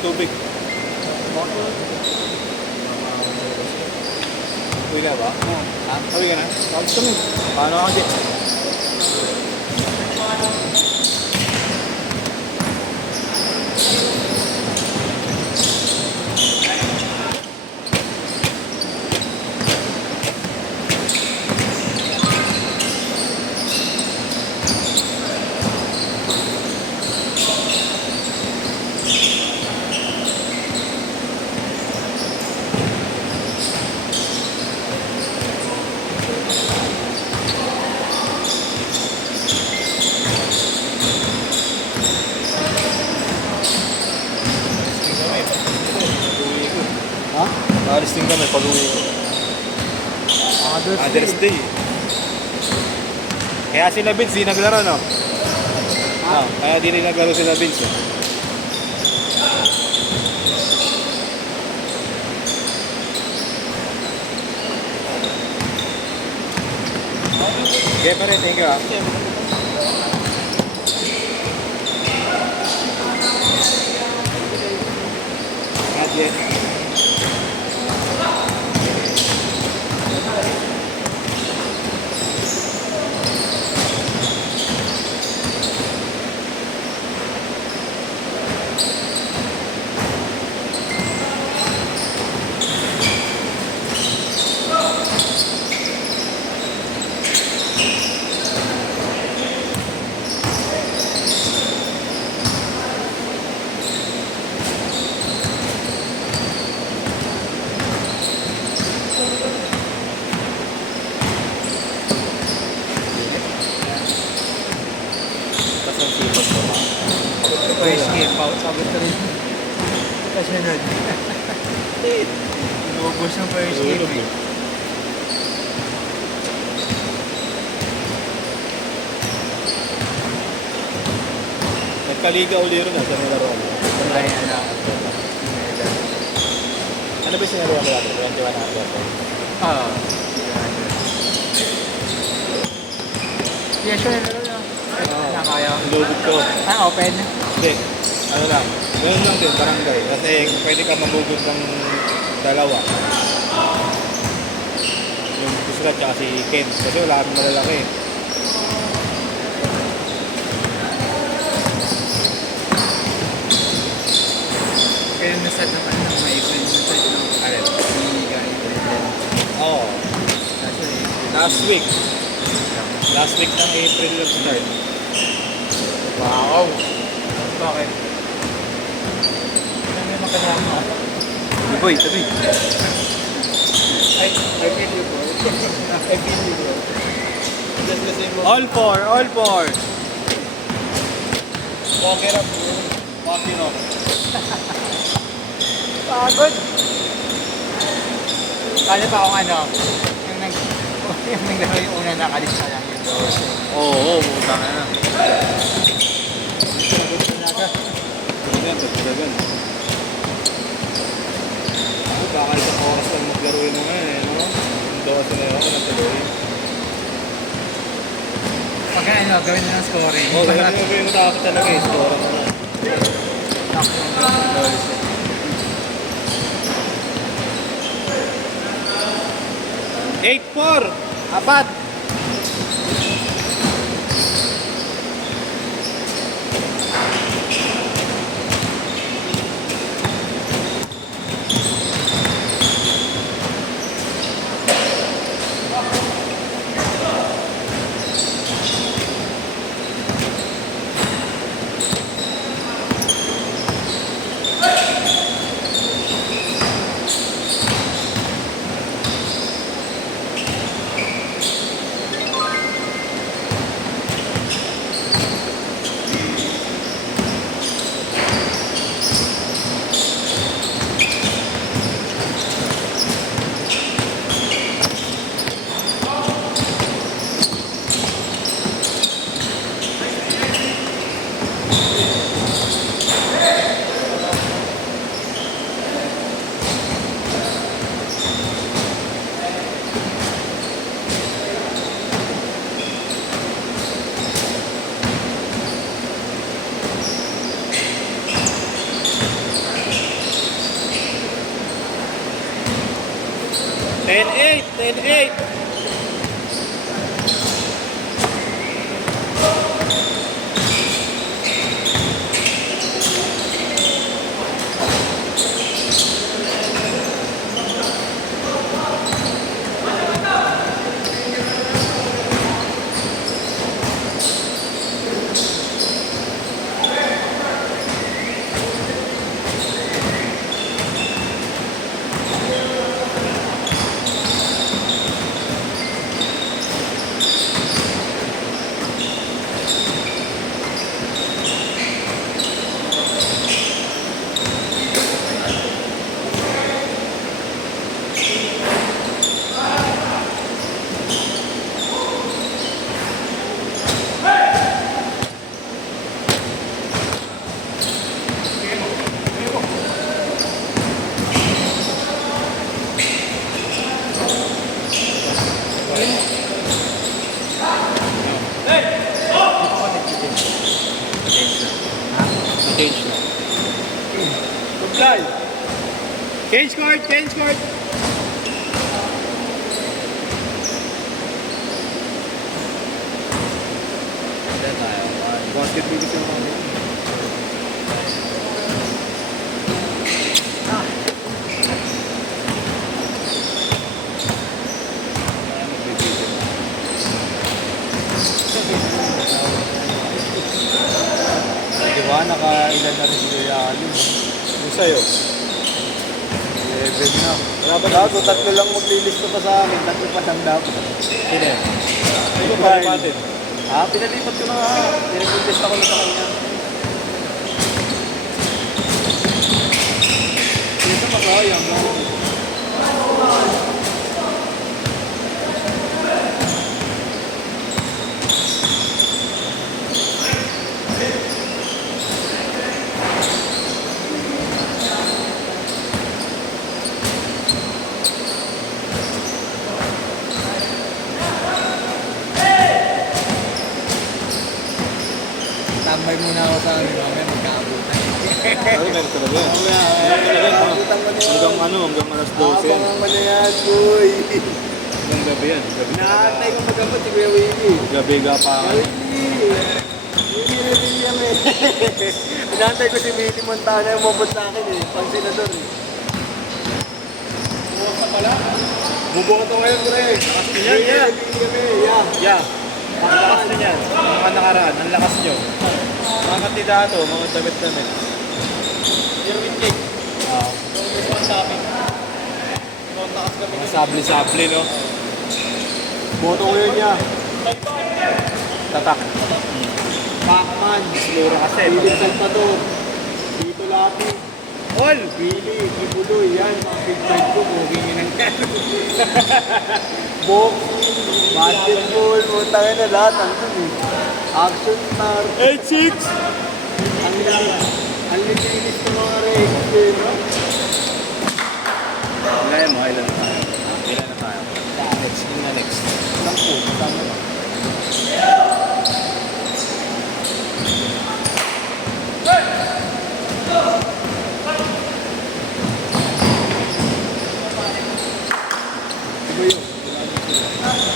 tubig. Uwi ka ba? Oo. Ha? Uwi ka na? Tapos kami. Paano ako, Jay? Ha? Alis din kami pag-uwi ko. Mother's Day. Kaya sila Vince di naglaro, no? Ha? Kaya di rin naglaro sila Vince. Eh. Okay, pare, thank you, ah. Gadget. Tapos ang sipag ko. First game, pagod ka rin. Kasunod. Inubos ng first game eh. Nagkaliga uli rin sa nalaro mo. Ay, ano. Ano ba sinalo ko natin? 2100. Oo. Yeah, sure na laro na. Nakaya. Lubog ko. Ah, open. Hindi. Ano lang. Ngayon lang din, barangay. Kasi pwede ka mamugod ng dalawa. Yung Kusrat tsaka si Ken. Kasi wala kami malalaki. Kaya nasa naman ng may friend na sa ng alin. Hindi ka friend. Oo. Kaso eh. Last week. Last week ng April lang start. Wow! Bakit? Ano may makasama? Boy, tabi. I feel you, bro. I feel you, bro. Just kasi mo. All four, all four. Okay na, bro. Pati no. Pagod! Kaya pa akong ano, yung naglaro yung una nakalis na lang yung 12. Oo, puta na na. Talagan, talagan. Baka isang oras lang maglaro yun mo ngayon eh, no? Yung dawas na yun, ako natuloy. Pagka ano, gawin na ng scoring. Oo, talagang yung gawin mo dapat talaga eh, score mo na. Takbo. 8-4! Apat! 10-8, 10-8. Change na. Supply. Change court, change court. Yan tayo. Basketball kasi yung mga Di ba? Nakailan na rin si Kuya Alin. Yung sa'yo. 11 na. Wala ba Gago, tatlo lang maglilista pa sa akin. Tatlo pa siyang dapat. Sino yan? Sino Brian. palipatin? Ha? Pinalipat ko na nga. Pinag-lista ko na sa kanya. Sino masayang? Tambay muna ako sa amin, mamaya magkaabutan. Ano meron talaga? Hanggang ano, hanggang alas 12. Abangan mo na yan, boy. Hanggang gabi yan. Gabi na. Naantay ko magabot si Kuya Willie. Gabi gapangan. Willie! Willie William eh. Inaantay ko si Willie Montana yung mabot sa akin eh. Pang senador eh. Bukas na pala. Bubuka to ngayon, pre. Yan, yan. William eh, yeah. Yeah. Ang lakas na yan. Mga nakaraan, ang lakas nyo. Mga kandidato, mga damit-damit. Irwin Cake. Ah, Ito ang sabi. Kontakas kami. mga sabli-sabli, no? Boto ko yun niya. Tatak. Pacman. Slura kasi. Philip Salvador. Dito Lati. All! Willie, Kibuloy, yan. Mga big time ko. Booking yun ang boxing, basketball, utangin na lahat. Andun eh. Action star. 8-6! Ang linis ng mga regs eh, no? Ilan mo, ilan na tayo? Ilan na tayo? Next, yun na next. 10, tama ba? Iba yun.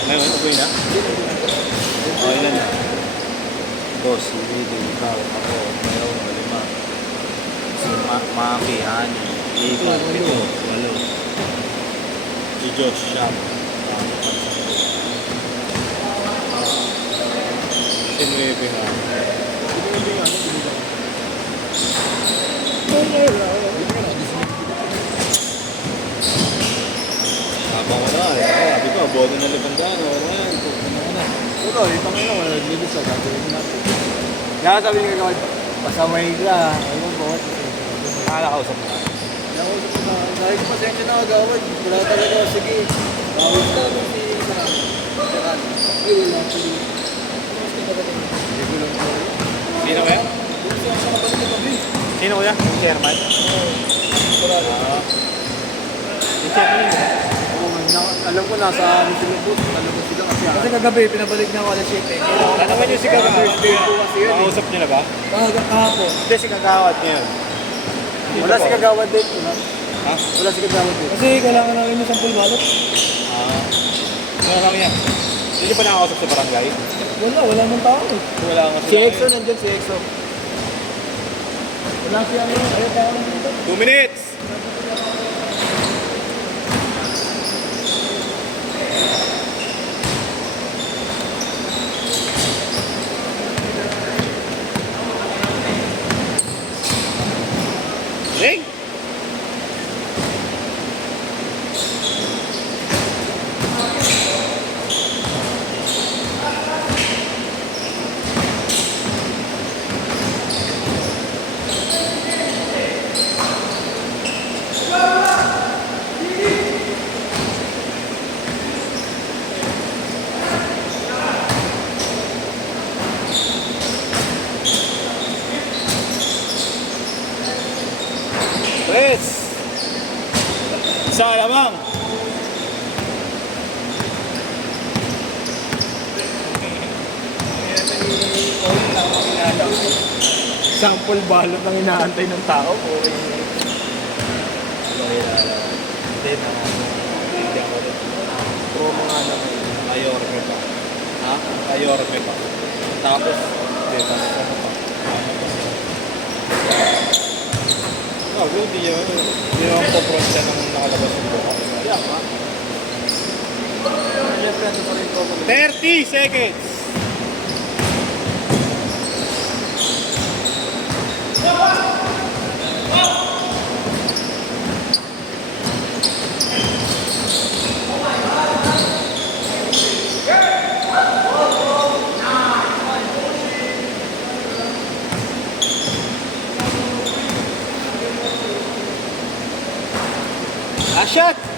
Ngayon, okay na? O, ilan na? Dos, hindi, ikaw, ako, meron, lima. Si Maki, Hani, Ivan, Pito, Walo. Si Josh, Sham. Si Nueve nga. Habang ko na, sabi ko, abono na 500, wala na yan. Wala, ito ngayon, wala linis sa gagawin natin. Kaya sabi nga gawin, pasamay ka. Ayun, bawat. Nakakausap mo na. Nakusap ko na, dahil ko pasensya na kagawad. Wala talaga, sige. Bawit na ako si Saran. Ay, wala tuloy. Hindi ko lang po. Sino kaya? Yung sa kapatid ko kami. Sino kaya? Yung chairman? Ah. Yung chairman yun, eh. Oo, alam ko nasa ano sila po. Alam ko sila kasi. Kasi kagabi, pinabalik niya ako alas 7. Ano naman yung si Kagawad? Birthday ko kasi yun eh. Makausap niyo na ba? Kahapon. Hindi, si Kagawad niya yun. Wala si Kagawad din. Wala. Ha? Wala si Kagawad eh. Kasi kailangan namin yung sample balot. Ano lang yan? Hindi pa nakakausap sa barangay? Wala mong tao eh. Wala nga Si Exo nandyan, si Exo. Wala siya ayaw tao dito. 2 minutes! Ring! Tres! Isa lamang! Sample balot ang inaantay ng tao. Okay. Hindi na. Hindi ako rin. Promo nga naman. Ayorme pa. Ha? Ayorme pa. Tapos, Hindi, tapos ano pa. Hindi yun. Hindi naman po front siya nang nakalabas yung buka. yeah, ha? Siyempre, ito pa rin promo. 30 seconds! Ah, shot!